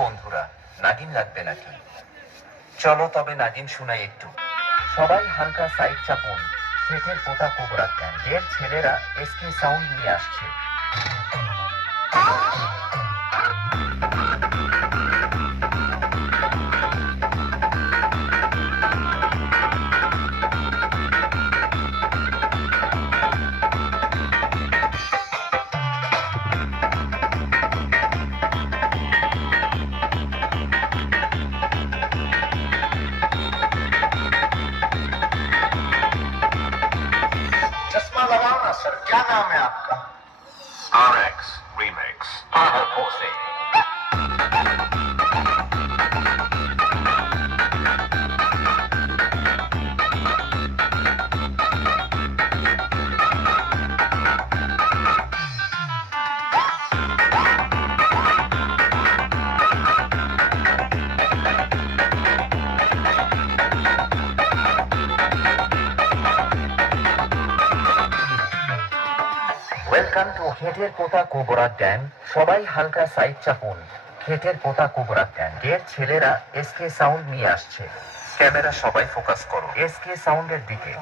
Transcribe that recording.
বন্ধুরা, নাগিন লাগবে নাকি? চলো তবে নাগিন শোনাই একটু। সবাই হালকা সাইড চাপুন। শেঠের পোতা কোবরা গ্যাংয়ের ছেলেরা এসকে সাউন্ড নিয়ে আসছে। चश्मा लगाओ ना सर, क्या नाम है आपका? RX Remix. पोसे। ওয়েলকাম টু খেটের পোতা কোবরা গ্যাং। সবাই হালকা সাইড চাপুন। খেটের পোতা কোবরা গ্যাংয়ের ছেলেরা এসকে সাউন্ড নিয়ে আসছে। ক্যামেরা সবাই ফোকাস করো এসকে সাউন্ডের দিকে।